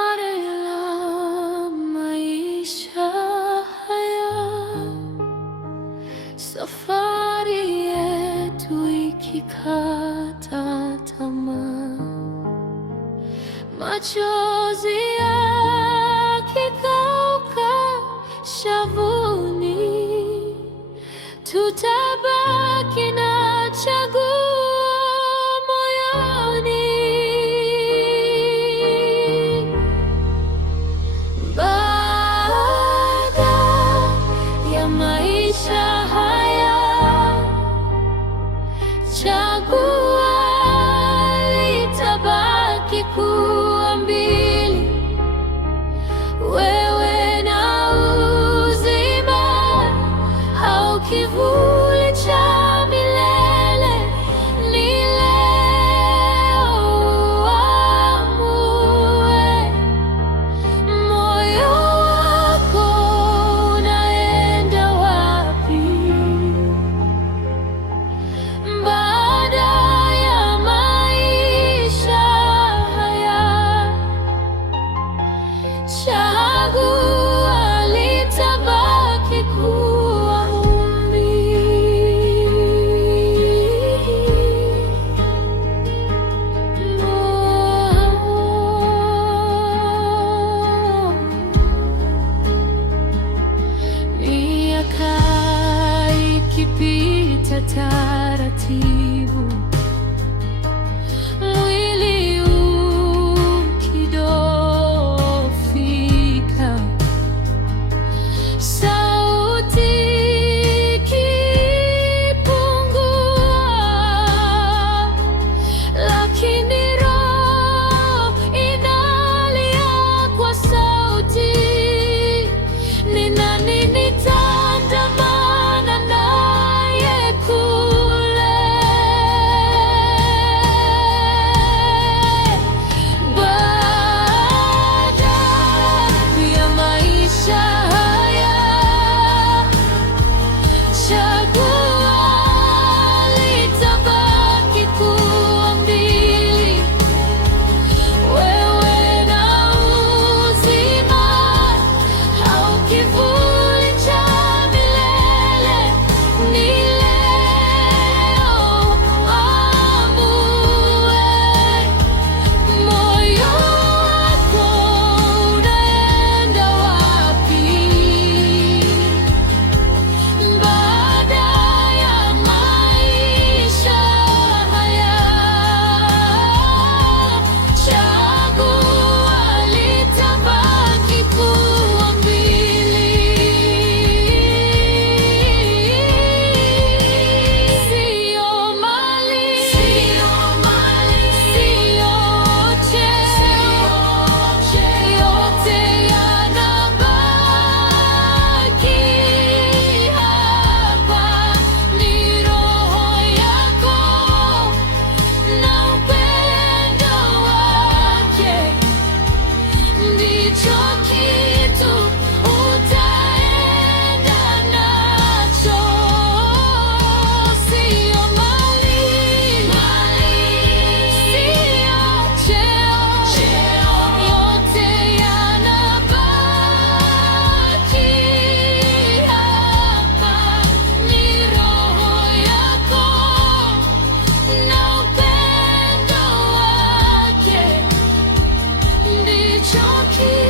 Marela maisha haya, safari yetu ikikata tamaa, machozi yakikauka shavuni, tutabaki na chaguo moyoni. Baada ya maisha haya, chaguo litabaki kuwa mbili, wewe na uzima au kivuli cha milele. Ni leo uamue, moyo wako unaenda wapi? Baada ya maisha haya, chaguo litabaki kuwa vumbi. Miaka ikipita taratibu, mwili ukidhoofika, sauti ikipungua, lakini roho inalia kwa sauti. Ni nani nitaandamana naye kule? Baada ya maisha haya, chaguo litabaki kuwa mbili, wewe na uzima au kivuli cha milele. Ni leo uamue, moyo wako unaenda wapi? Baada ya maisha haya, chaguo litabaki kuwa mbili, sio mali, sio cheo, yote yanabaki hapa. Ni roho yako na upendo wake, ndicho kitu utaenda nacho. Sio mali, sio cheo, yote yanabaki hapa. Ni roho yako na upendo wake, ndicho kitu